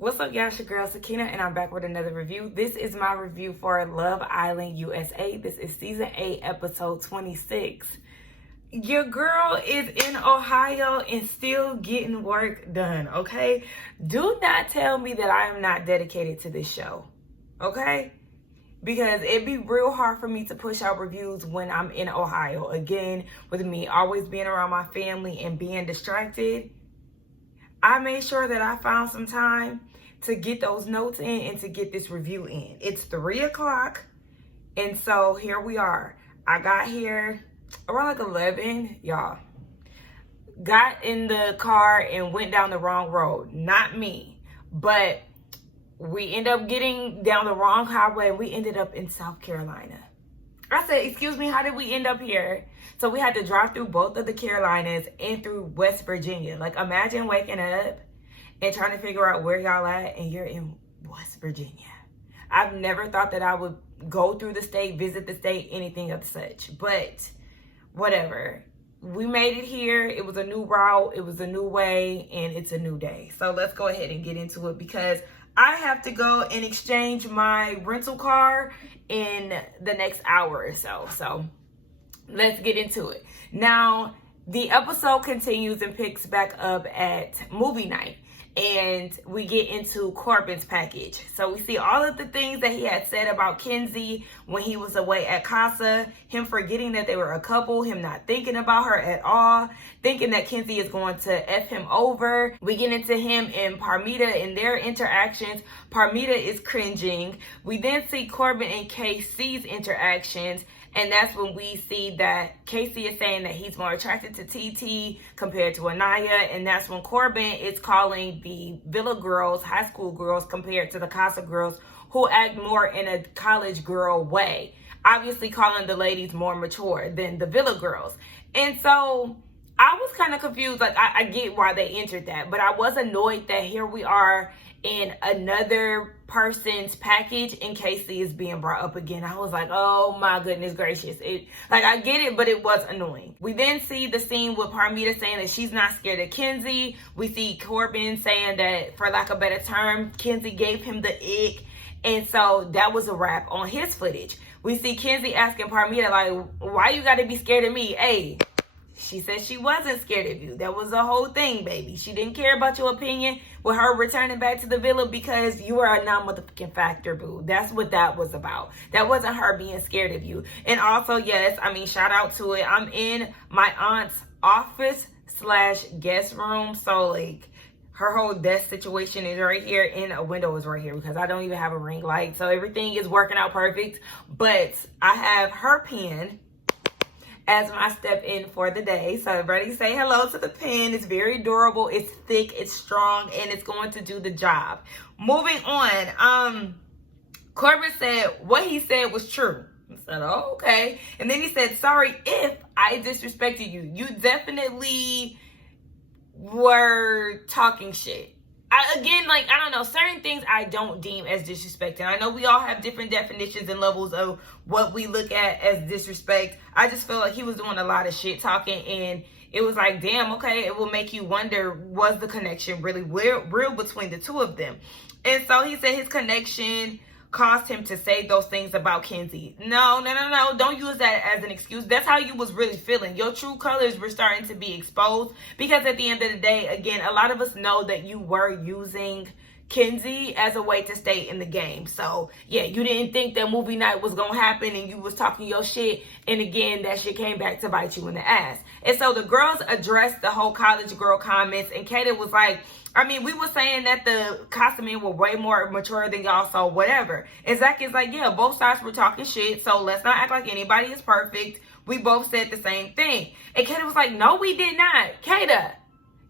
What's up, y'all? It's your girl Sakina, and I'm back with another review. This is my review for Love Island USA. This is season 8, episode 26. Your girl is in Ohio and still getting work done, okay? Do not tell me that I am not dedicated to this show, okay? Because it'd be real hard for me to push out reviews when I'm in Ohio. Again, with me always being around my family and being distracted, I made sure that I found some time to get those notes in and to get this review in. It's 3 o'clock, and so here we are. I got here around like 11, y'all. Got in the car and went down the wrong road. Not me, but we ended up getting down the wrong highway and we ended up in South Carolina. I said, excuse me, how did we end up here? So we had to drive through both of the Carolinas and through West Virginia. Like, imagine waking up and trying to figure out where y'all at and you're in West Virginia. I've never thought that I would go through the state, visit the state, anything of such, but whatever. We made it here. It was a new route. It was a new way, and it's a new day. So let's go ahead and get into it because I have to go and exchange my rental car in the next hour or so. So let's get into it. Now, the episode continues and picks back up at movie night. And we get into Corbin's package. So we see all of the things that he had said about Kenzie when he was away at Casa, him forgetting that they were a couple, him not thinking about her at all, thinking that Kenzie is going to F him over. We get into him and Parmita and their interactions. Parmita is cringing. We then see Corbin and KC's interactions. And that's when we see that Casey is saying that he's more attracted to TT compared to Anaya. And that's when Corbin is calling the Villa girls, high school girls, compared to the Casa girls, who act more in a college girl way. Obviously calling the ladies more mature than the Villa girls. And so I was kind of confused. Like, I get why they entered that. But I was annoyed that here we are in another person's package and Casey is being brought up again. I was like, oh my goodness gracious. I get it, but it was annoying. We then see the scene with Parmita saying that she's not scared of Kenzie. We see Corbin saying that, for lack of a better term, Kenzie gave him the ick. And so that was a wrap on his footage. We see Kenzie asking Parmita, like, why you gotta be scared of me? Hey, she said she wasn't scared of you. That was the whole thing, baby. She didn't care about your opinion with her returning back to the villa because you were a non-motherfucking factor, boo. That's what that was about. That wasn't her being scared of you. And also, yes, I mean, shout out to it. I'm in my aunt's office / guest room. So, like, her whole desk situation is right here and a window is right here because I don't even have a ring light. So everything is working out perfect. But I have her pen as my step in for the day. So everybody say hello to the pen. It's very durable, it's thick, it's strong, and it's going to do the job. Moving on, Corbin said what he said was true. I said, oh, okay. And then he said, sorry if I disrespected you. You definitely were talking shit. I don't know, certain things I don't deem as disrespect. And I know we all have different definitions and levels of what we look at as disrespect. I just feel like he was doing a lot of shit talking, and it was like, damn, okay, it will make you wonder, was the connection really real between the two of them? And so he said his connection caused him to say those things about Kenzie. No. Don't use that as an excuse. That's how you was really feeling. Your true colors were starting to be exposed because at the end of the day, again, a lot of us know that you were using Kenzie as a way to stay in the game. So yeah, you didn't think that movie night was gonna happen and you was talking your shit, and again, that shit came back to bite you in the ass. And so the girls addressed the whole college girl comments, and Kata was like, I mean, we were saying that the Casa men were way more mature than y'all, so whatever. And Zach is like, yeah, both sides were talking shit, so let's not act like anybody is perfect. We both said the same thing. And Kata was like, no, we did not. Kata,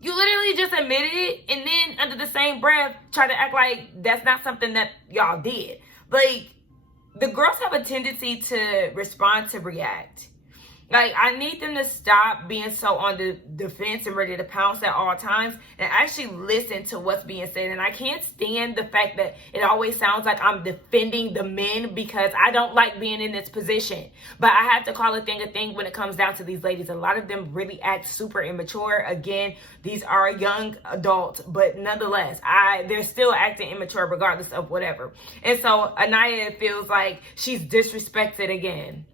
you literally just admitted it, and then under the same breath, try to act like that's not something that y'all did. Like, the girls have a tendency to respond to react. Like, I need them to stop being so on the defense and ready to pounce at all times and actually listen to what's being said. And I can't stand the fact that it always sounds like I'm defending the men, because I don't like being in this position. But I have to call a thing when it comes down to these ladies. A lot of them really act super immature. Again, these are young adults, but nonetheless, they're still acting immature regardless of whatever. And so Anaya feels like she's disrespected again.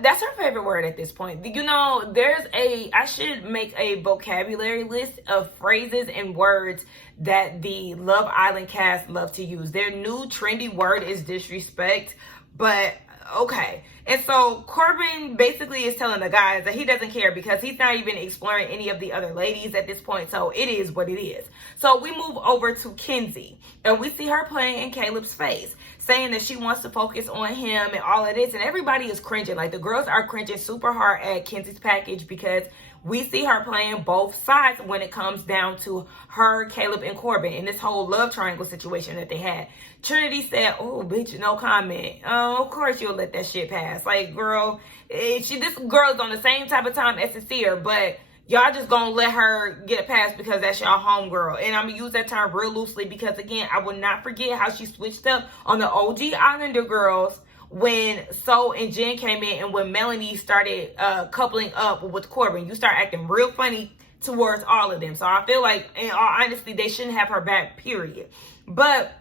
That's her favorite word at this point. You know, I should make a vocabulary list of phrases and words that the Love Island cast love to use. Their new trendy word is disrespect, but okay. And so Corbin basically is telling the guys that he doesn't care because he's not even exploring any of the other ladies at this point. So it is what it is. So we move over to Kenzie, and we see her playing in Caleb's face, saying that she wants to focus on him and all of this. And everybody is cringing. Like, the girls are cringing super hard at Kenzie's package because we see her playing both sides when it comes down to her, Caleb, and Corbin in this whole love triangle situation that they had. Trinity said, "Oh, bitch, no comment." Of course you'll let that shit pass. Like, girl, this girl's on the same type of time as Sincere, but y'all just gonna let her get a pass because that's y'all homegirl. And I'm gonna use that term real loosely because, again, I will not forget how she switched up on the OG Islander girls when So and Jen came in, and when Melanie started coupling up with Corbin. You start acting real funny towards all of them. So I feel like, in all honesty, they shouldn't have her back, period. But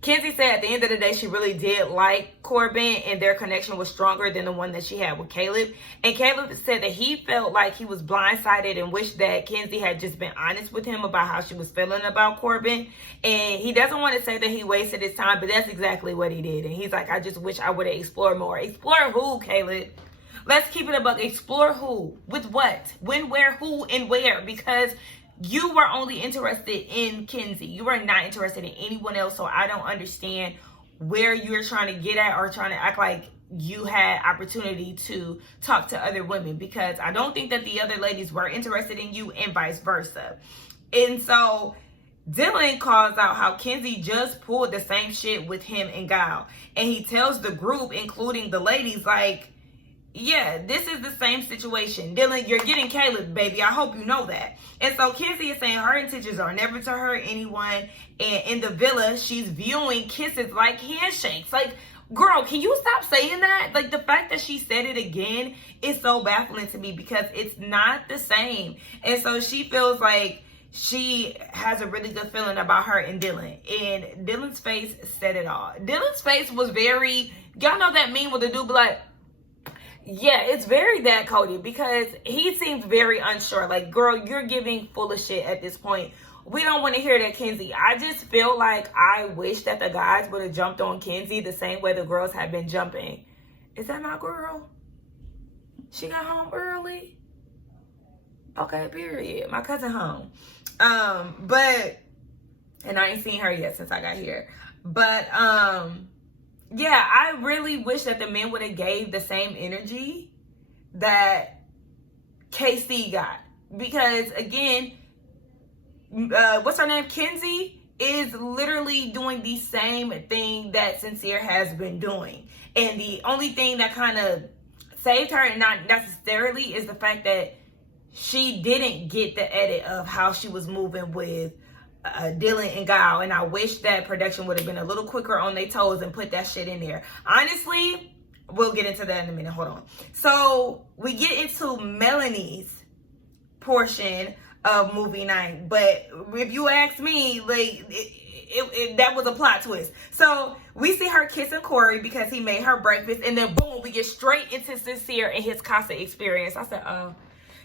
Kenzie said at the end of the day, she really did like Corbin, and their connection was stronger than the one that she had with Caleb. And Caleb said that he felt like he was blindsided and wished that Kenzie had just been honest with him about how she was feeling about Corbin. And he doesn't want to say that he wasted his time, but that's exactly what he did. And he's like, I just wish I would have explored more. Explore who, Caleb? Let's keep it a buck. Explore who? With what? When, where, who, and where? Because you were only interested in Kenzie. You were not interested in anyone else. So I don't understand where you're trying to get at or trying to act like you had opportunity to talk to other women, because I don't think that the other ladies were interested in you, and vice versa. And so Dylan calls out how Kenzie just pulled the same shit with him and Guile. And he tells the group, including the ladies, like, yeah, this is the same situation. Dylan, you're getting Caleb, baby. I hope you know that. And so Kenzie is saying her intentions are never to hurt anyone. And in the villa, she's viewing kisses like handshakes. Like, girl, can you stop saying that? Like, the fact that she said it again is so baffling to me because it's not the same. And so she feels like she has a really good feeling about her and Dylan. And Dylan's face said it all. Dylan's face was very, y'all know that meme with the dude be like, yeah, it's very that Cody, because he seems very unsure. Like, girl, you're giving full of shit at this point. We don't want to hear that, Kenzie. I just feel like I wish that the guys would have jumped on Kenzie the same way the girls have been jumping. Is that my girl? She got home early? Okay, period. My cousin home. But, and I ain't seen her yet since I got here. But, yeah, I really wish that the men would have gave the same energy that KC got. Because, again, what's her name? Kenzie is literally doing the same thing that Sincere has been doing. And the only thing that kind of saved her, and not necessarily, is the fact that she didn't get the edit of how she was moving with Dylan and Guile, and I wish that production would have been a little quicker on their toes and put that shit in there. Honestly, we'll get into that in a minute. Hold on. So we get into Melanie's portion of movie night, but if you ask me, like, that was a plot twist. So we see her kissing Corey because he made her breakfast, and then boom, we get straight into Sincere and his Casa experience. I said, oh.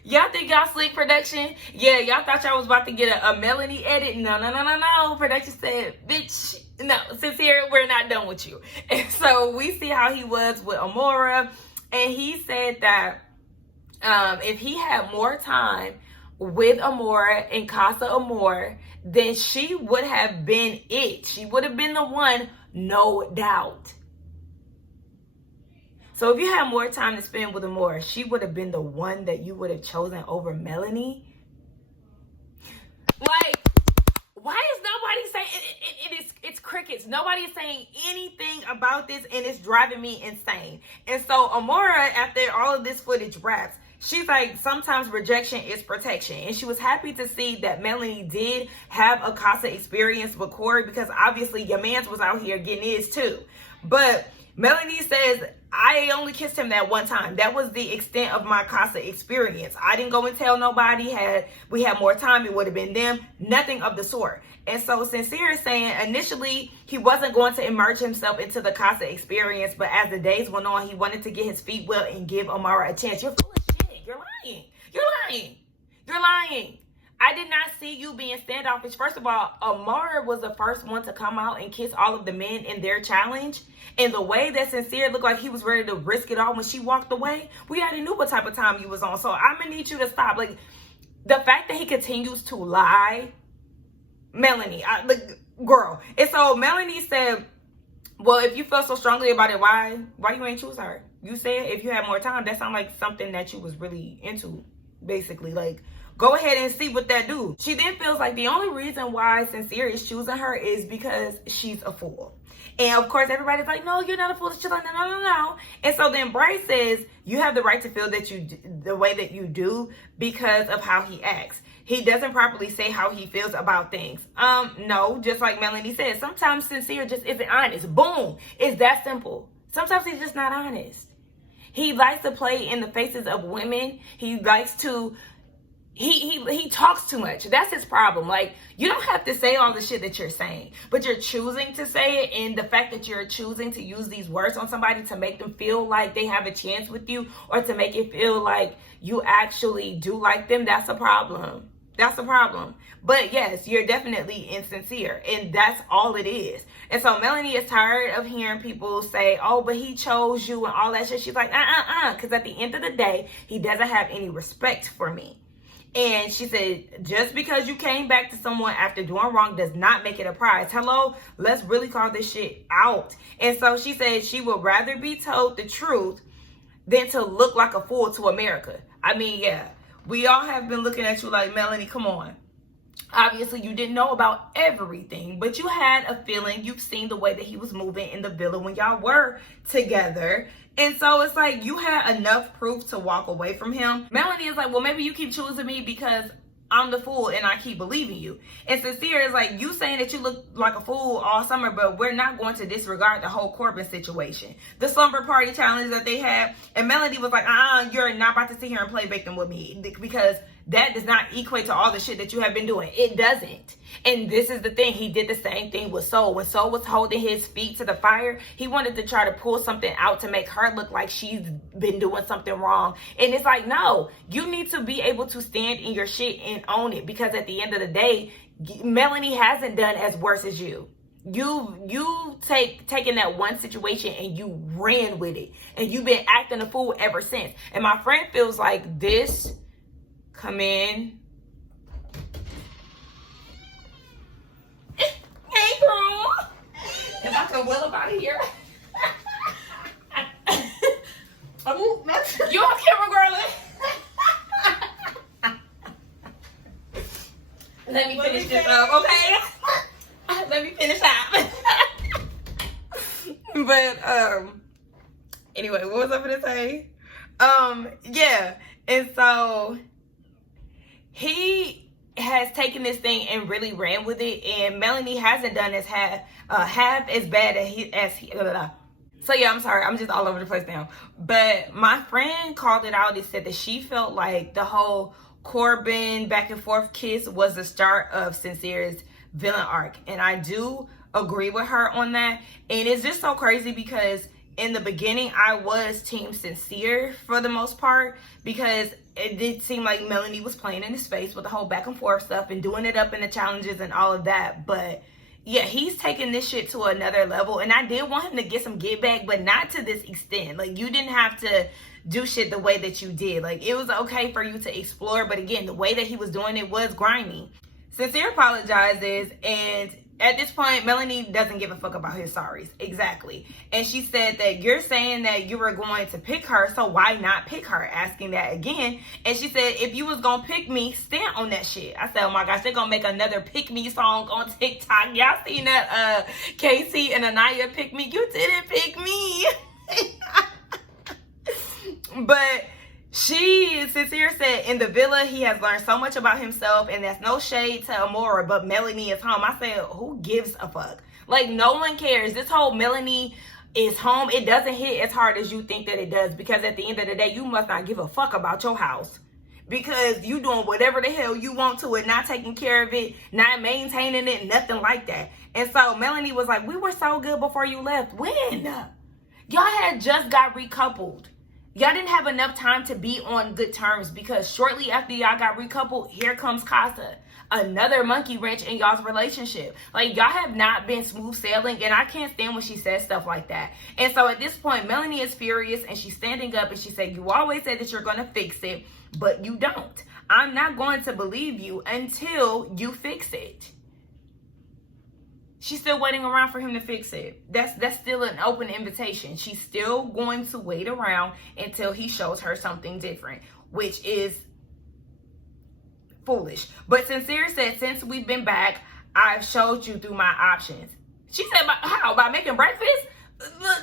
Y'all think y'all slick, production? Yeah, y'all thought y'all was about to get a Melanie edit? No. Production said, bitch, no, Sincere, we're not done with you. And so we see how he was with Amora. And he said that if he had more time with Amora in Casa Amor, then she would have been it. She would have been the one, no doubt. So if you had more time to spend with Amora, she would have been the one that you would have chosen over Melanie. Like, why is nobody saying it's crickets? comments. Nobody is saying anything about this, and it's driving me insane. And so Amara, after all of this footage wraps, she's like, sometimes rejection is protection. And she was happy to see that Melanie did have a Casa experience with Corey, because obviously your man's was out here getting his too. But Melanie says, I only kissed him that one time. That was the extent of my Casa experience. I didn't go and tell nobody. We had more time, it would have been them. Nothing of the sort. And so Sincere is saying initially he wasn't going to immerse himself into the Casa experience, but as the days went on, he wanted to get his feet wet and give Amara a chance. You're full of shit. You're lying. You're lying. You're lying. I did not see you being standoffish. First of all, Amara was the first one to come out and kiss all of the men in their challenge. And the way that Sincere looked like he was ready to risk it all when she walked away, we already knew what type of time you was on. So I'm going to need you to stop. Like, the fact that he continues to lie, Melanie, girl. And so Melanie said, well, if you feel so strongly about it, why you ain't choose her? You said if you had more time, that sounded like something that you was really into, basically. Like, go ahead and see what that do. She then feels like the only reason why Sincere is choosing her is because she's a fool. And of course, everybody's like, no, you're not a fool. She's like, no. And so then Bryce says, you have the right to feel that the way that you do because of how he acts. He doesn't properly say how he feels about things. No, just like Melanie said, sometimes Sincere just isn't honest. Boom. It's that simple. Sometimes he's just not honest. He likes to play in the faces of women. He likes to... He talks too much. That's his problem. Like, you don't have to say all the shit that you're saying, but you're choosing to say it. And the fact that you're choosing to use these words on somebody to make them feel like they have a chance with you, or to make it feel like you actually do like them, that's a problem. That's a problem. But yes, you're definitely insincere, and that's all it is. And so Melanie is tired of hearing people say, oh, but he chose you and all that shit. She's like, because at the end of the day, he doesn't have any respect for me. And she said, just because you came back to someone after doing wrong does not make it a prize. Hello, let's really call this shit out. And so she said she would rather be told the truth than to look like a fool to America. I mean, yeah, we all have been looking at you like, Melanie, come on. Obviously, you didn't know about everything, but you had a feeling. You've seen the way that he was moving in the villa when y'all were together. And so it's like you had enough proof to walk away from him. Melanie is like, well, maybe you keep choosing me because I'm the fool and I keep believing you. And Sincere is like, you saying that you look like a fool all summer, but we're not going to disregard the whole Corbin situation. The slumber party challenge that they had. And Melanie was like, you're not about to sit here and play victim with me, because that does not equate to all the shit that you have been doing. It doesn't. And this is the thing. He did the same thing with Soul. When Soul was holding his feet to the fire, he wanted to try to pull something out to make her look like she's been doing something wrong. And it's like, no, you need to be able to stand in your shit and own it, because at the end of the day, Melanie hasn't done as worse as you. You taken that one situation and you ran with it, and you've been acting a fool ever since. And my friend feels like this. Come in. Hey, girl. If I can will up out of here. You on camera, girl? Let me finish this up, okay? Let me finish up. But anyway, what was I gonna say? Yeah, and so he has taken this thing and really ran with it, and Melanie hasn't done as half as bad as he. So yeah, I'm sorry, I'm just all over the place now. But my friend called it out and said that she felt like the whole Corbin back and forth kiss was the start of Sincere's villain arc, and I do agree with her on that. And it's just so crazy because in the beginning I was team Sincere for the most part, because it did seem like Melanie was playing in his face with the whole back and forth stuff and doing it up in the challenges and all of that. But yeah, he's taking this shit to another level, and I did want him to get some get back, but not to this extent. Like, you didn't have to do shit the way that you did. Like, it was okay for you to explore, but again, the way that he was doing it was grimy. Sincere apologizes, and At this point, Melanie doesn't give a fuck about his sorries. Exactly. And she said that you're saying that you were going to pick her, so why not pick her? Asking that again. And she said, if you was going to pick me, stand on that shit. I said, oh my gosh, they're going to make another pick me song on TikTok. Y'all seen that Casey and Anaya pick me? You didn't pick me. But Sincere said in the villa he has learned so much about himself, and that's no shade to Amora, but Melanie is home. I said, who gives a fuck? Like, no one cares. This whole Melanie is home, it doesn't hit as hard as you think that it does, because at the end of the day, you must not give a fuck about your house, because you doing whatever the hell you want to it, not taking care of it, not maintaining it, nothing like that. And so Melanie was like, we were so good before you left. When? Y'all had just got recoupled. Y'all didn't have enough time to be on good terms, because shortly after y'all got recoupled, here comes Casa. Another monkey wrench in y'all's relationship. Like, y'all have not been smooth sailing, and I can't stand when she says stuff like that. And so at this point, Melanie is furious, and she's standing up, and she said, you always said that you're going to fix it, but you don't. I'm not going to believe you until you fix it. She's still waiting around for him to fix it. That's still an open invitation. She's still going to wait around until he shows her something different, which is foolish. But Sincere said, since we've been back, I've showed you through my options. She said, how? By making breakfast?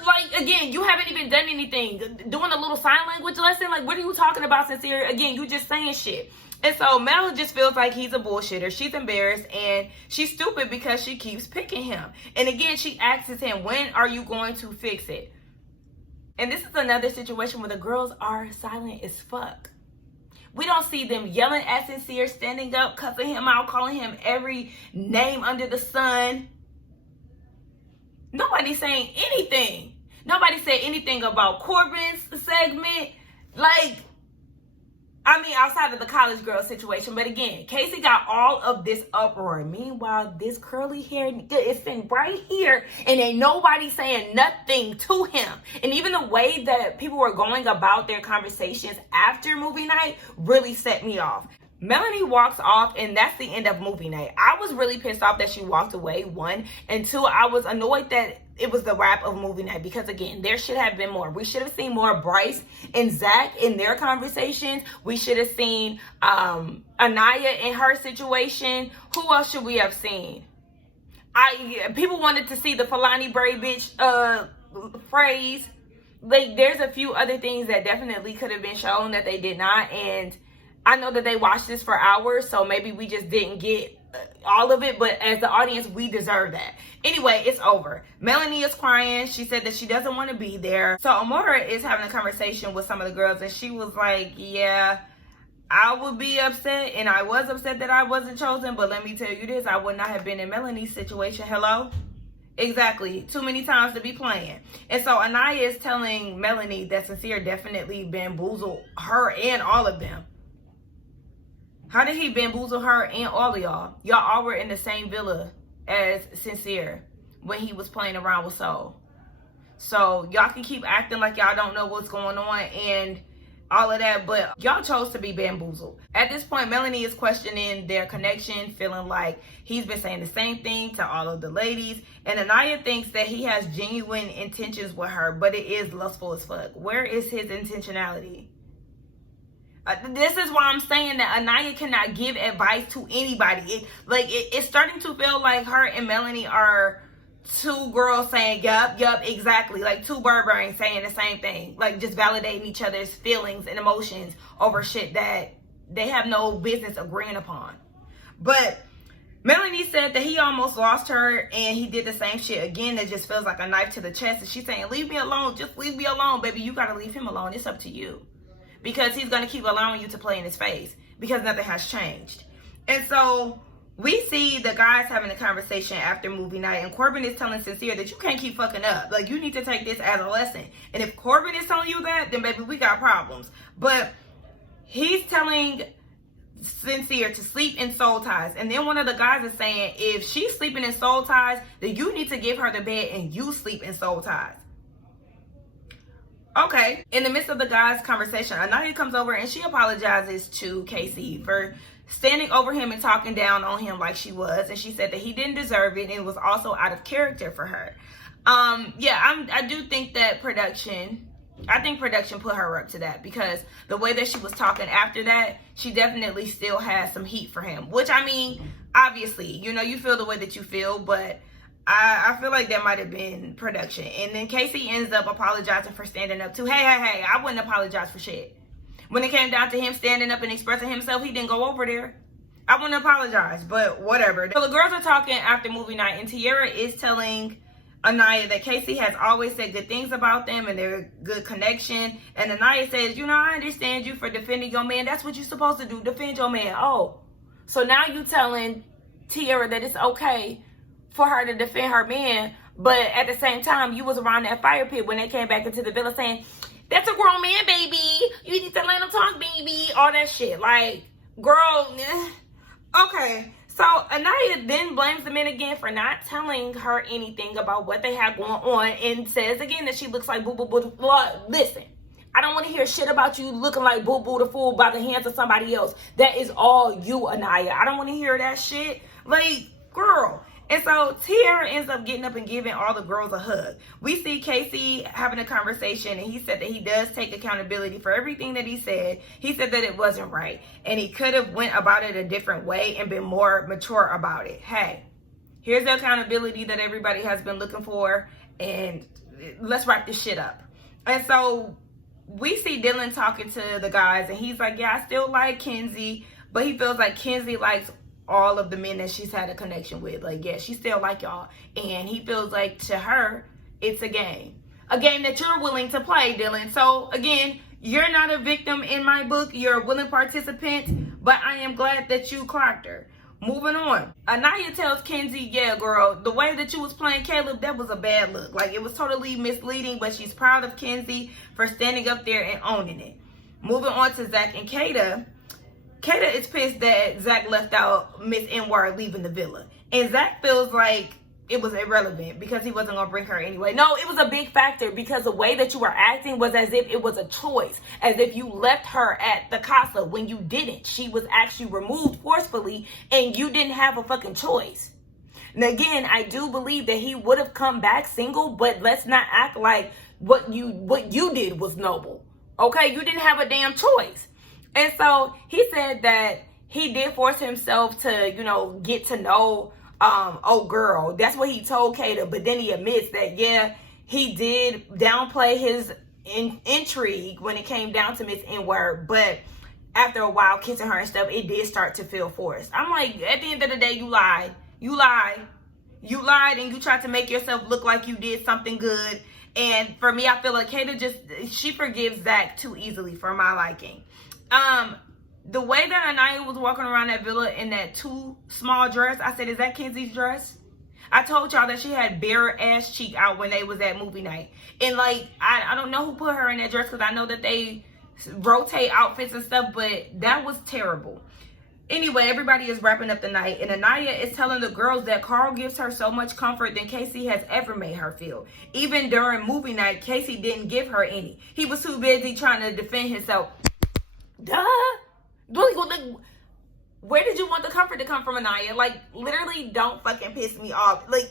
Like, again, you haven't even done anything. Doing a little sign language lesson? Like, what are you talking about, Sincere? Again, you just saying shit. And so Mel just feels like he's a bullshitter. She's embarrassed, and she's stupid because she keeps picking him. And again, she asks him, when are you going to fix it? And this is another situation where the girls are silent as fuck. We don't see them yelling at Sincere, standing up, cussing him out, calling him every name under the sun. Nobody's saying anything. Nobody said anything about Corbin's segment. Like, I mean, outside of the college girl situation. But again, Casey got all of this uproar. Meanwhile, this curly hair is sitting right here, and ain't nobody saying nothing to him. And even the way that people were going about their conversations after movie night really set me off. Melanie walks off, and that's the end of movie night. I was really pissed off that she walked away, one. And two, I was annoyed that it was the wrap of movie night, because again, there should have been more. We should have seen more Bryce and Zach in their conversations. We should have seen Anaya in her situation. Who else should we have seen? People wanted to see the Falani braid bitch phrase. Like, there's a few other things that definitely could have been shown that they did not. And I know that they watched this for hours, so maybe we just didn't get all of it, but as the audience, we deserve that. Anyway, it's over. Melanie is crying. She said that she doesn't want to be there. So Amora is having a conversation with some of the girls, and she was like, yeah, I would be upset, and I was upset that I wasn't chosen, but let me tell you this, I would not have been in Melanie's situation. Hello? Exactly. Too many times to be playing. And so Anaya is telling Melanie that Sincere definitely bamboozled her and all of them. How did he bamboozle her and all of y'all? Y'all all were in the same villa as Sincere when he was playing around with Soul. So y'all can keep acting like y'all don't know what's going on and all of that, but y'all chose to be bamboozled. At this point, Melanie is questioning their connection, feeling like he's been saying the same thing to all of the ladies. And Anaya thinks that he has genuine intentions with her, but it is lustful as fuck. Where is his intentionality? This is why I'm saying that Anaya cannot give advice to anybody. It's starting to feel like her and Melanie are two girls saying, yup, exactly. Like two Burberry saying the same thing. Like just validating each other's feelings and emotions over shit that they have no business agreeing upon. But Melanie said that he almost lost her, and he did the same shit again. That just feels like a knife to the chest. And she's saying, leave me alone. Just leave me alone, baby. You got to leave him alone. It's up to you. Because he's going to keep allowing you to play in his face, because nothing has changed. And so we see the guys having a conversation after movie night, and Corbin is telling Sincere that you can't keep fucking up. Like, you need to take this as a lesson. And if Corbin is telling you that, then baby, we got problems. But he's telling Sincere to sleep in soul ties. And then one of the guys is saying, if she's sleeping in soul ties, then you need to give her the bed and you sleep in soul ties. Okay. In the midst of the guys' conversation, Anaya comes over and she apologizes to Casey for standing over him and talking down on him like she was. And she said that he didn't deserve it and it was also out of character for her. I do think that production put her up to that, because the way that she was talking after that, she definitely still has some heat for him. Which, I mean, obviously, you know, you feel the way that you feel, but I feel like that might have been production. And then Casey ends up apologizing for standing up to, hey, I wouldn't apologize for shit. When it came down to him standing up and expressing himself, he didn't go over there. I wouldn't apologize, but whatever. So the girls are talking after movie night, and Tiara is telling Anaya that Casey has always said good things about them and their good connection. And Anaya says, you know, I understand you for defending your man. That's what you're supposed to do, defend your man. Oh, so now you telling Tiara that it's okay for her to defend her man, but at the same time, you was around that fire pit when they came back into the villa saying, that's a grown man, baby. You need to let him talk, baby. All that shit. Like, girl, okay. So Anaya then blames the men again for not telling her anything about what they have going on, and says again that she looks like Boo Boo Boo. Listen, I don't want to hear shit about you looking like Boo Boo the Fool by the hands of somebody else. That is all you, Anaya. I don't want to hear that shit. Like, girl. And so Tiara ends up getting up and giving all the girls a hug. We see Casey having a conversation, and he said that he does take accountability for everything that he said. He said that it wasn't right, and he could have went about it a different way and been more mature about it. Hey, here's the accountability that everybody has been looking for, and let's wrap this shit up. And so we see Dylan talking to the guys, and he's like, yeah, I still like Kenzie, but he feels like Kenzie likes all of the men that she's had a connection with. Like, yeah, she still like y'all, and he feels like to her it's a game that you're willing to play, Dylan. So again, you're not a victim in my book, you're a willing participant, but I am glad that you clocked her. Moving on, Anaya tells Kenzie, yeah, girl, the way that you was playing Caleb, that was a bad look. Like, it was totally misleading, but she's proud of Kenzie for standing up there and owning it. Moving on to Zach and Kata is pissed that Zach left out Miss N-Word leaving the villa. And Zach feels like it was irrelevant because he wasn't going to bring her anyway. No, it was a big factor, because the way that you were acting was as if it was a choice. As if you left her at the casa when you didn't. She was actually removed forcefully and you didn't have a fucking choice. And again, I do believe that he would have come back single, but let's not act like what you did was noble. Okay? You didn't have a damn choice. And so he said that he did force himself to, you know, get to know old girl. That's what he told Kata. But then he admits that, yeah, he did downplay his intrigue when it came down to Miss N-Word. But after a while, kissing her and stuff, it did start to feel forced. I'm like, at the end of the day, you lied. You lied. You lied, and you tried to make yourself look like you did something good. And for me, I feel like Kata she forgives Zach too easily for my liking. The way that Anaya was walking around that villa in that too small dress, I said, is that Kenzie's dress? I told y'all that she had bare ass cheek out when they was at movie night. And like, I don't know who put her in that dress, because I know that they rotate outfits and stuff, but that was terrible. Anyway, everybody is wrapping up the night, and Anaya is telling the girls that Carl gives her so much comfort than Casey has ever made her feel. Even during movie night, Casey didn't give her any. He was too busy trying to defend himself. Duh. Where did you want the comfort to come from, Anaya? Like, literally, don't fucking piss me off. Like,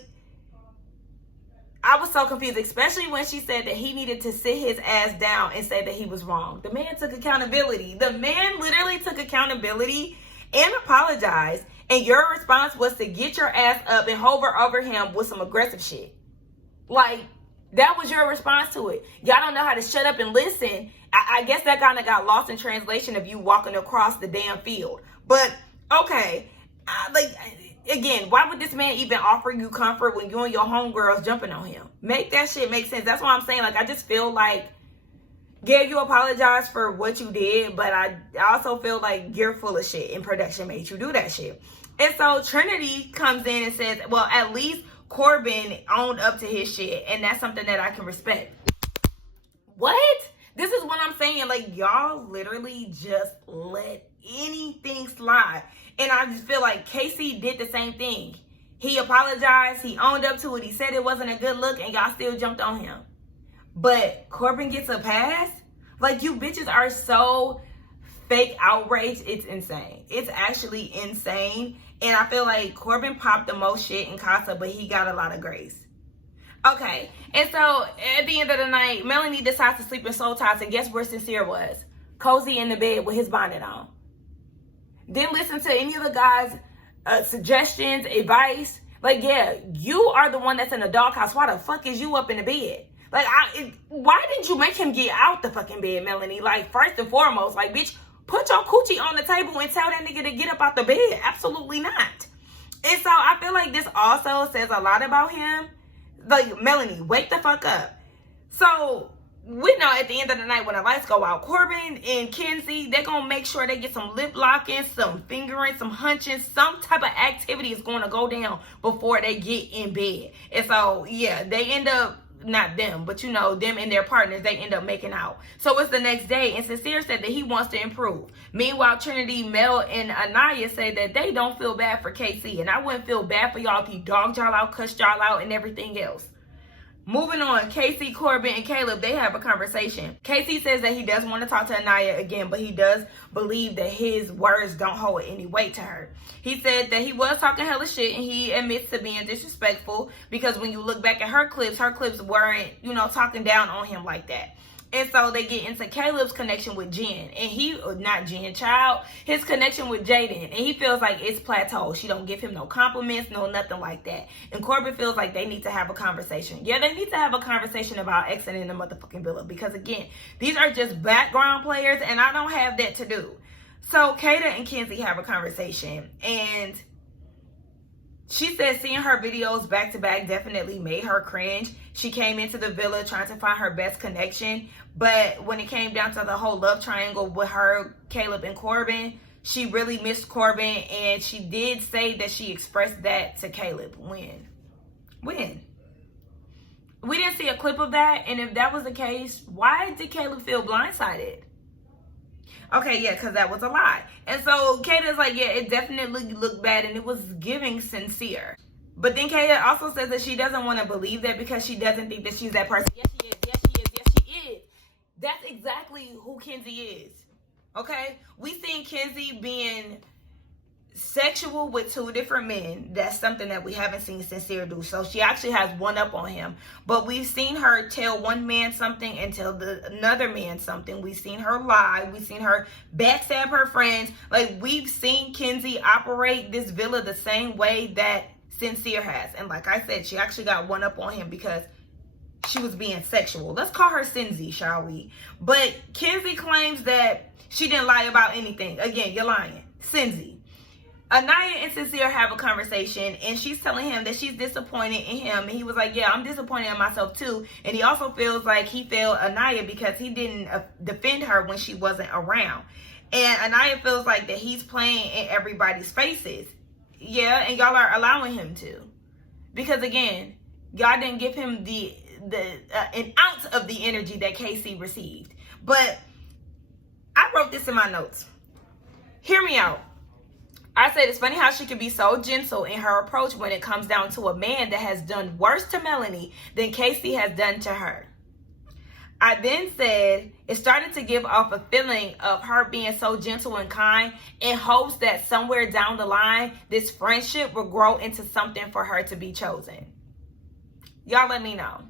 I was so confused, especially when she said that he needed to sit his ass down and say that he was wrong. The man took accountability. The man literally took accountability and apologized. And your response was to get your ass up and hover over him with some aggressive shit. Like, that was your response to it. Y'all don't know how to shut up and listen. I guess that kind of got lost in translation of you walking across the damn field. But, okay. Like, again, why would this man even offer you comfort when you and your homegirls jumping on him? Make that shit make sense. That's what I'm saying. Like, I just feel like, yeah, you apologize for what you did, but I also feel like you're full of shit and production made you do that shit. And so Trinity comes in and says, well, at least Corbin owned up to his shit, and that's something that I can respect. What? This is what I'm saying. Like, y'all literally just let anything slide. And I just feel like Casey did the same thing. He apologized. He owned up to it. He said it wasn't a good look, and y'all still jumped on him. But Corbin gets a pass? Like, you bitches are so fake outrage, it's insane. It's actually insane. And I feel like Corbin popped the most shit in Casa, but he got a lot of grace. Okay, and so at the end of the night, Melanie decides to sleep in soul ties, and guess where Sincere was? Cozy in the bed with his bonnet on. Didn't listen to any of the guys' suggestions, advice. Like, yeah, you are the one that's in the doghouse. Why the fuck is you up in the bed? Like, why did you make him get out the fucking bed, Melanie? Like, first and foremost, like, bitch, put your coochie on the table and tell that nigga to get up out the bed. Absolutely not. And so I feel like this also says a lot about him. Like, Melanie, wake the fuck up. So we know at the end of the night when the lights go out, Corbin and Kenzie, they're going to make sure they get some lip locking, some fingering, some hunching, some type of activity is going to go down before they get in bed. And so, yeah, they end up, not them, but you know, them and their partners, they end up making out. So it's the next day, and Sincere said that he wants to improve. Meanwhile, Trinity, Mel, and Anaya say that they don't feel bad for KC, and I wouldn't feel bad for y'all if he dogged y'all out, cussed y'all out, and everything else. Moving on, Casey, Corbin, and Caleb, they have a conversation. Casey says that he does want to talk to Anaya again, but he does believe that his words don't hold any weight to her. He said that he was talking hella shit, and he admits to being disrespectful because when you look back at her clips weren't, you know, talking down on him like that. And so they get into Caleb's connection with Jen. And his connection with Jaden. And he feels like it's plateaued. She don't give him no compliments, no nothing like that. And Corbin feels like they need to have a conversation. Yeah, they need to have a conversation about exiting the motherfucking villa. Because again, these are just background players and I don't have that to do. So Kata and Kenzie have a conversation. And she said seeing her videos back to back definitely made her cringe. She came into the villa trying to find her best connection. But when it came down to the whole love triangle with her, Caleb, and Corbin, she really missed Corbin. And she did say that she expressed that to Caleb. When? We didn't see a clip of that. And if that was the case, why did Caleb feel blindsided? Okay, yeah, because that was a lie. And so Kata is like, yeah, it definitely looked bad and it was giving Sincere. But then Kata also says that she doesn't want to believe that because she doesn't think that she's that person. Yes, she is. Yes, she is. Yes, she is. That's exactly who Kenzie is. Okay? We seen Kenzie being sexual with two different men. That's something that we haven't seen Sincere do. So she actually has one up on him. But we've seen her tell one man something and tell another man something. We've seen her lie. We've seen her backstab her friends. Like, we've seen Kenzie operate this villa the same way that Sincere has. And like I said, she actually got one up on him because she was being sexual. Let's call her Cindy, shall we? But Kenzie claims that she didn't lie about anything. Again, you're lying. Cindy. Anaya and Sincere have a conversation, and she's telling him that she's disappointed in him. And he was like, yeah, I'm disappointed in myself too. And he also feels like he failed Anaya because he didn't defend her when she wasn't around. And Anaya feels like that he's playing in everybody's faces. Yeah, and y'all are allowing him to. Because again, y'all didn't give him an ounce of the energy that KC received. But I wrote this in my notes. Hear me out. I said it's funny how she can be so gentle in her approach when it comes down to a man that has done worse to Melanie than Casey has done to her. I then said it started to give off a feeling of her being so gentle and kind in hopes that somewhere down the line, this friendship will grow into something for her to be chosen. Y'all let me know.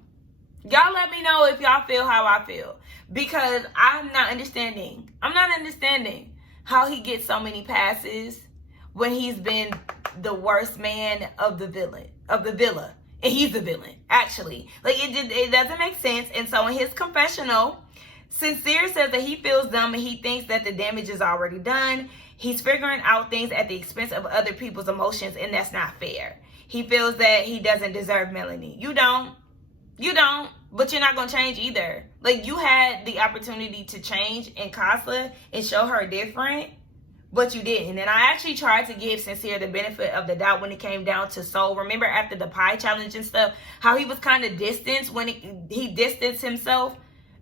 Y'all let me know if y'all feel how I feel. Because I'm not understanding how he gets so many passes when he's been the worst man of the villa. And he's the villain, actually. Like, it doesn't make sense. And so in his confessional, Sincere says that he feels dumb and he thinks that the damage is already done. He's figuring out things at the expense of other people's emotions, and that's not fair. He feels that he doesn't deserve Melanie. You don't, but you're not going to change either. Like, you had the opportunity to change in Casa and show her different, but you didn't. And I actually tried to give Sincere the benefit of the doubt when it came down to Soul. Remember after the pie challenge and stuff, how he was kind of distanced when he distanced himself?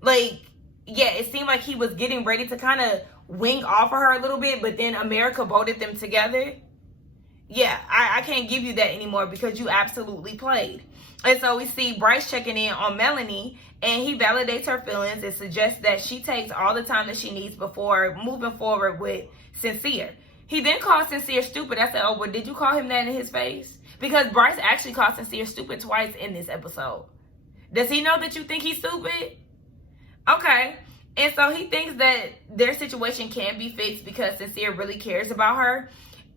Like, yeah, it seemed like he was getting ready to kind of wing off of her a little bit, but then America voted them together. yeah, I can't give you that anymore because you absolutely played. And so we see Bryce checking in on Melanie, and he validates her feelings and suggests that she takes all the time that she needs before moving forward with Sincere. He then calls Sincere stupid. I said, oh, well, did you call him that in his face? Because Bryce actually called Sincere stupid twice in this episode. Does he know that you think he's stupid? Okay. And so he thinks that their situation can be fixed because Sincere really cares about her.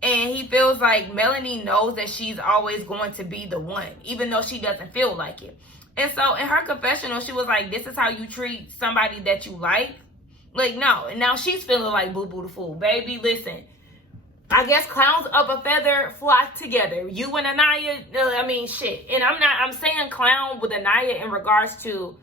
And he feels like Melanie knows that she's always going to be the one, even though she doesn't feel like it. And so in her confessional, she was like, this is how you treat somebody that you like? Like, no. And now she's feeling like Boo Boo the Fool. Baby, listen. I guess clowns of a feather flock together. You and Anaya, I mean, shit. And I'm saying clown with Anaya in regards to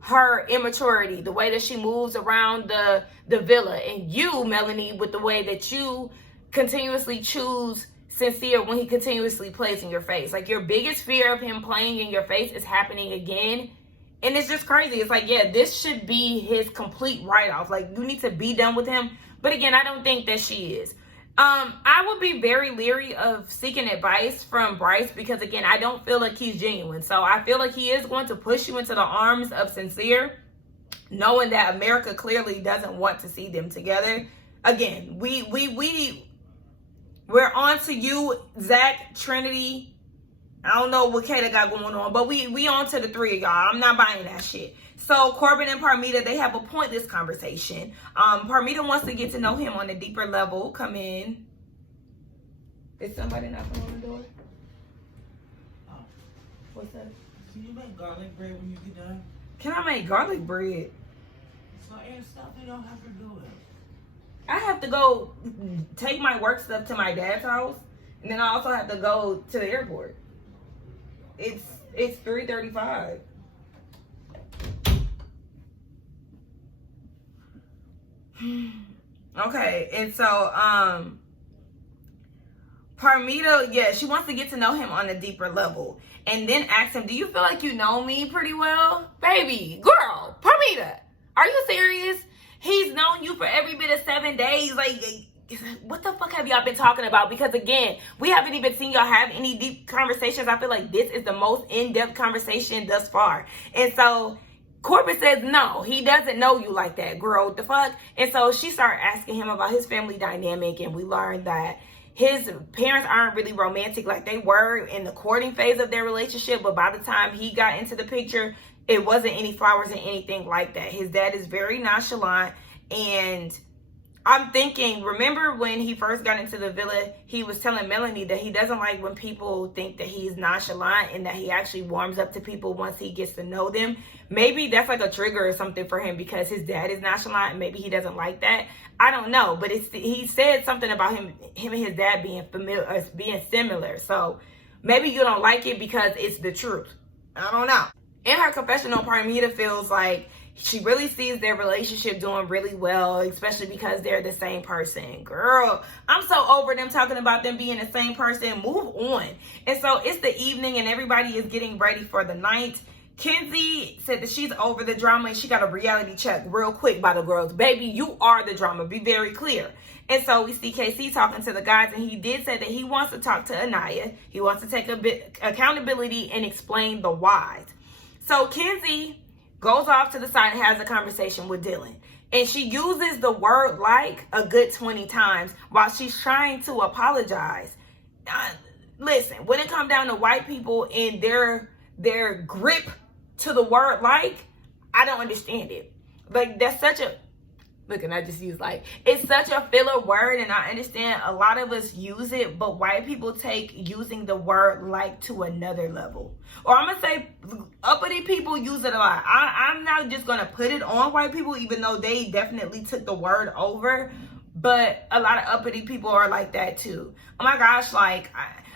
her immaturity, the way that she moves around the villa. And you, Melanie, with the way that you continuously choose Sincere when he continuously plays in your face. Like, your biggest fear of him playing in your face is happening again. And it's just crazy. It's like, yeah, this should be his complete write-off. Like, you need to be done with him. But again, I don't think that she is. I would be very leery of seeking advice from Bryce because, again, I don't feel like he's genuine. So I feel like he is going to push you into the arms of Sincere, knowing that America clearly doesn't want to see them together. Again, we're on to you, Zach, Trinity. I don't know what Kayla got going on, but we on to the three of y'all. I'm not buying that shit. So Corbin and Parmita, they have a pointless conversation. Parmita wants to get to know him on a deeper level. Come in. Is somebody knocking on the door? Oh. What's that? Can you make garlic bread when you get done? Can I make garlic bread? So and stuff you don't have to do it. I have to go take my work stuff to my dad's house, and then I also have to go to the airport. It's 3:35. Okay, and so Parmita, yeah, she wants to get to know him on a deeper level, and then ask him, do you feel like you know me pretty well? Baby girl, Parmita, are you serious? He's known you for every bit of 7 days. Like, what the fuck have y'all been talking about? Because again, we haven't even seen y'all have any deep conversations. I feel like this is the most in-depth conversation thus far. And so Corbin says, no, he doesn't know you like that, girl. What the fuck? And so she started asking him about his family dynamic, and we learned that his parents aren't really romantic like they were in the courting phase of their relationship, but by the time he got into the picture, it wasn't any flowers and anything like that. His dad is very nonchalant, and I'm thinking, remember when he first got into the villa, he was telling Melanie that he doesn't like when people think that he's nonchalant and that he actually warms up to people once he gets to know them. Maybe that's like a trigger or something for him because his dad is nonchalant and maybe he doesn't like that. I don't know, but he said something about him and his dad being familiar, being similar. So maybe you don't like it because it's the truth. I don't know. In her confessional, Parmita feels like she really sees their relationship doing really well, especially because they're the same person. Girl, I'm so over them talking about them being the same person. Move on. And so it's the evening and everybody is getting ready for the night. Kenzie said that she's over the drama and she got a reality check real quick by the girls. Baby, you are the drama. Be very clear. And so we see KC talking to the guys, and he did say that he wants to talk to Anaya. He wants to take a bit accountability and explain the whys. So Kenzie goes off to the side and has a conversation with Dylan. And she uses the word like a good 20 times while she's trying to apologize. Listen, when it comes down to white people and their grip to the word like, I don't understand it. Like, that's such a... Look, and I just use like, it's such a filler word, and I understand a lot of us use it, but white people take using the word like to another level. Or I'm going to say uppity people use it a lot. I'm not just going to put it on white people, even though they definitely took the word over, but a lot of uppity people are like that too. Oh my gosh, like,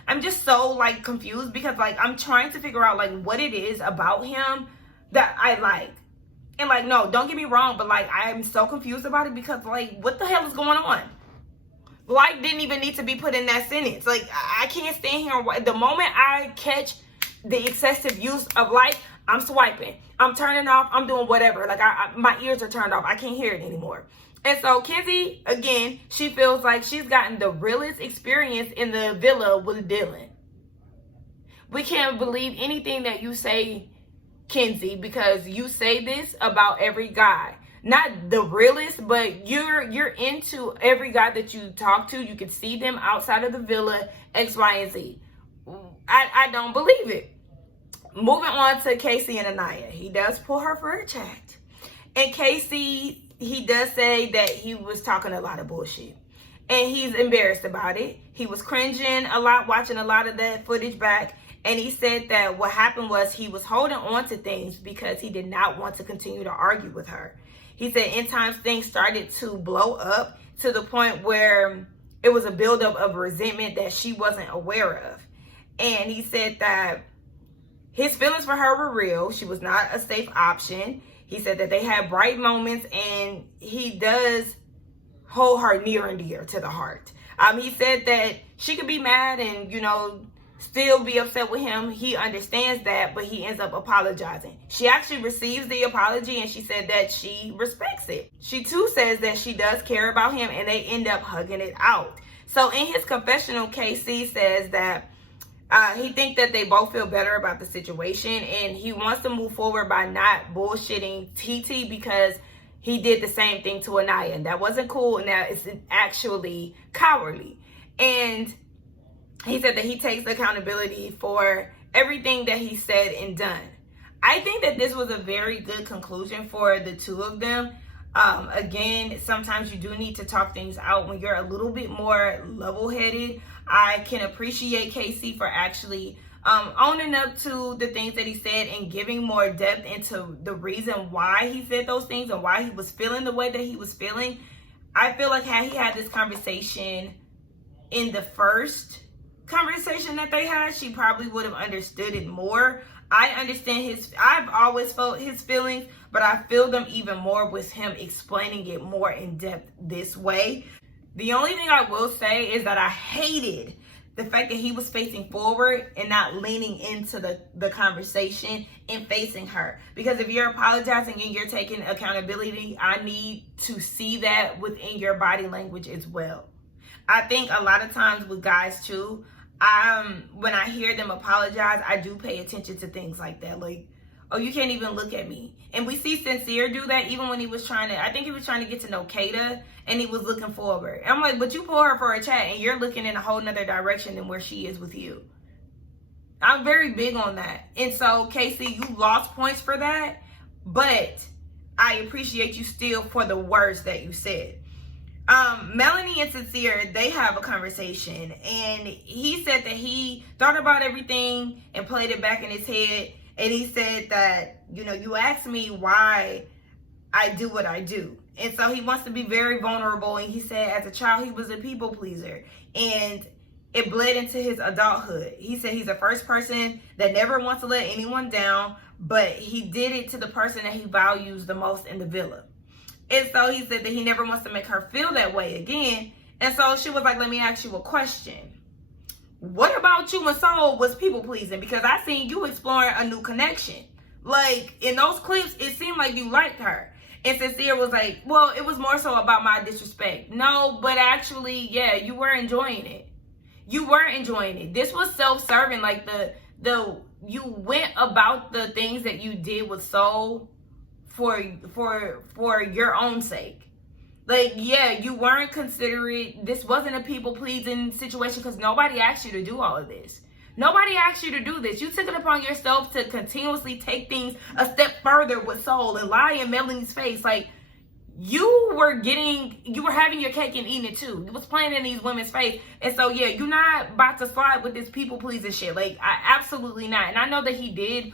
I'm just so like confused because like, I'm trying to figure out like what it is about him that I like. And like, no, don't get me wrong, but like, I'm so confused about it because like, what the hell is going on? Like, didn't even need to be put in that sentence. Like, I can't stand here. The moment I catch the excessive use of like, I'm swiping, I'm turning off, I'm doing whatever. Like, my ears are turned off. I can't hear it anymore. And so Kenzie, again, she feels like she's gotten the realest experience in the villa with Dylan. We can't believe anything that you say, Kenzie, because you say this about every guy. Not the realest, but you're into every guy that you talk to. You can see them outside of the villa, X, Y, and Z. I don't believe it. Moving on to Casey and Anaya. He does pull her for a chat. And Casey, he does say that he was talking a lot of bullshit. And he's embarrassed about it. He was cringing a lot, watching a lot of that footage back. And he said that what happened was he was holding on to things because he did not want to continue to argue with her. He said in times things started to blow up to the point where it was a buildup of resentment that she wasn't aware of. And he said that his feelings for her were real. She was not a safe option. He said that they had bright moments, and he does hold her near and dear to the heart. He said that she could be mad and, still be upset with him. He understands that, but he ends up apologizing. She actually receives the apology, and she said that she respects it. She too says that she does care about him, and they end up hugging it out. So in his confessional, Casey says that he thinks that they both feel better about the situation, and he wants to move forward by not bullshitting TT because he did the same thing to Anaya, and that wasn't cool, and that is actually cowardly. And he said that he takes accountability for everything that he said and done. I think that this was a very good conclusion for the two of them. Again, sometimes you do need to talk things out when you're a little bit more level-headed. I can appreciate Casey for actually owning up to the things that he said and giving more depth into the reason why he said those things and why he was feeling the way that he was feeling. I feel like had he had this conversation in the first conversation that they had, she probably would have understood it more. I understand I've always felt his feelings, but I feel them even more with him explaining it more in depth this way. The only thing I will say is that I hated the fact that he was facing forward and not leaning into the conversation and facing her. Because if you're apologizing and you're taking accountability, I need to see that within your body language as well. I think a lot of times with guys too, when I hear them apologize, I do pay attention to things like that. Like, oh, you can't even look at me. And we see Sincere do that even when he was I think he was trying to get to know Kata and he was looking forward. And I'm like, but you pull her for a chat and you're looking in a whole nother direction than where she is with you. I'm very big on that. And so, Casey, you lost points for that, but I appreciate you still for the words that you said. Melanie and Sincere, they have a conversation, and he said that he thought about everything and played it back in his head, and he said that, you asked me why I do what I do. And so he wants to be very vulnerable, and he said as a child he was a people pleaser, and it bled into his adulthood. He said he's the first person that never wants to let anyone down, but he did it to the person that he values the most in the villa. And so he said that he never wants to make her feel that way again. And so she was like, let me ask you a question. What about you and Soul was people pleasing? Because I seen you exploring a new connection. Like, in those clips, it seemed like you liked her. And Sincere was like, well, it was more so about my disrespect. No, but actually, yeah, you were enjoying it. You were enjoying it. This was self-serving. Like, you went about the things that you did with Soul for your own sake. Like, yeah, you weren't considerate. This wasn't a people-pleasing situation because nobody asked you to do all of this. Nobody asked you to do this. You took it upon yourself to continuously take things a step further with Soul and lie in Melanie's face. Like, you were having your cake and eating it too. You was playing in these women's face. And so, yeah, you're not about to slide with this people-pleasing shit. Like, absolutely not. And I know that he did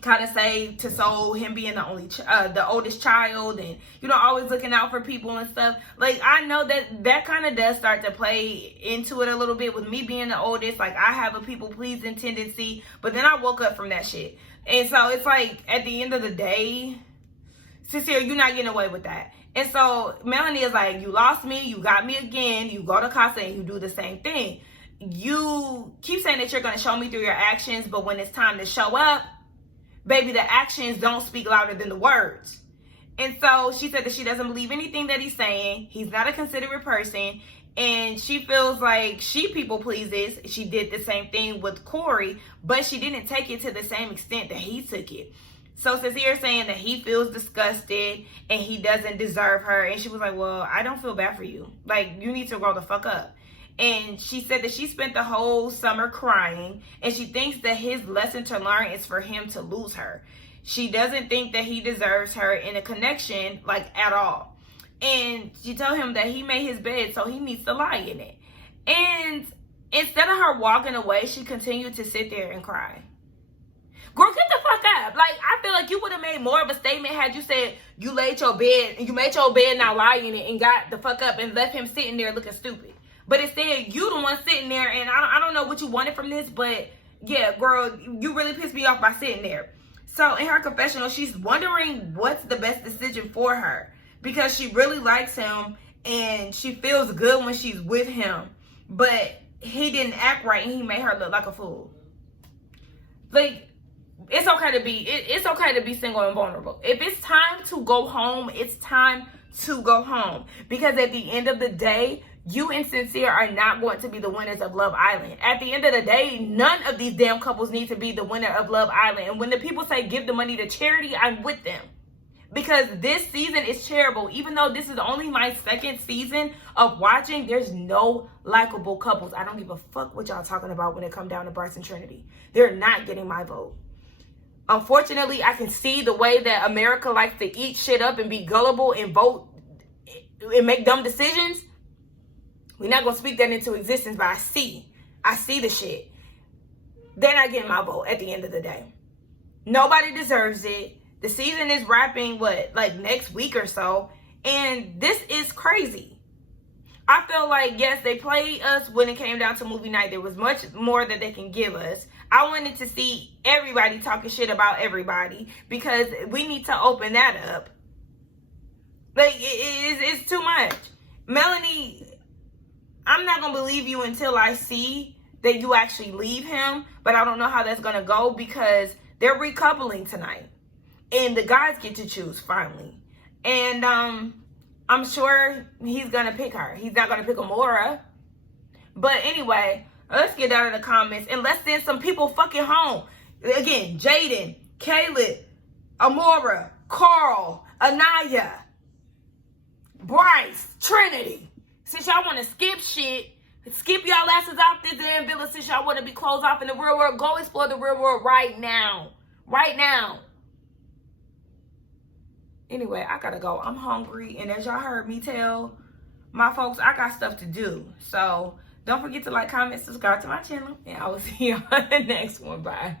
kind of say to Soul, him being the oldest child and, always looking out for people and stuff. Like, I know that kind of does start to play into it a little bit with me being the oldest. Like, I have a people-pleasing tendency, but then I woke up from that shit. And so it's like, at the end of the day, Sincere, you're not getting away with that. And so Melanie is like, you lost me, you got me again, you go to Casa and you do the same thing. You keep saying that you're going to show me through your actions, but when it's time to show up, baby, the actions don't speak louder than the words. And so she said that she doesn't believe anything that he's saying. He's not a considerate person. And she feels like she people pleases. She did the same thing with Corey, but she didn't take it to the same extent that he took it. So Sincere saying that he feels disgusted and he doesn't deserve her. And she was like, well, I don't feel bad for you. Like, you need to grow the fuck up. And she said that she spent the whole summer crying, and she thinks that his lesson to learn is for him to lose her. She doesn't think that he deserves her in a connection, like, at all. And she told him that he made his bed, so he needs to lie in it. And instead of her walking away, she continued to sit there and cry. Girl, get the fuck up. Like, I feel like you would have made more of a statement had you said you made your bed, now lie in it, and got the fuck up and left him sitting there looking stupid. But instead, you the one sitting there, and I don't know what you wanted from this, but yeah, girl, you really pissed me off by sitting there. So in her confessional, she's wondering what's the best decision for her, because she really likes him and she feels good when she's with him, but he didn't act right and he made her look like a fool. Like, it's okay to be single and vulnerable. If it's time to go home, it's time to go home, because at the end of the day, you and Sincere are not going to be the winners of Love Island. At the end of the day, none of these damn couples need to be the winner of Love Island. And when the people say give the money to charity, I'm with them. Because this season is terrible. Even though this is only my second season of watching, there's no likable couples. I don't give a fuck what y'all talking about when it comes down to Bryce and Trinity. They're not getting my vote. Unfortunately, I can see the way that America likes to eat shit up and be gullible and vote and make dumb decisions. We're not going to speak that into existence, but I see the shit. They're not getting my vote at the end of the day. Nobody deserves it. The season is wrapping, like next week or so. And this is crazy. I feel like, yes, they played us when it came down to movie night. There was much more that they can give us. I wanted to see everybody talking shit about everybody, because we need to open that up. Like, it's too much. Melanie, I'm not going to believe you until I see that you actually leave him. But I don't know how that's going to go, because they're recoupling tonight. And the guys get to choose finally. And I'm sure he's going to pick her. He's not going to pick Amora. But anyway, let's get out of the comments. And let's send some people fucking home. Again, Jaden, Caleb, Amora, Carl, Anaya, Bryce, Trinity. Since y'all want to skip shit, skip y'all asses off this damn villa. Since y'all want to be closed off in the real world, go explore the real world right now. Right now. Anyway, I gotta go. I'm hungry. And as y'all heard me tell my folks, I got stuff to do. So don't forget to like, comment, subscribe to my channel. And I will see you on the next one. Bye.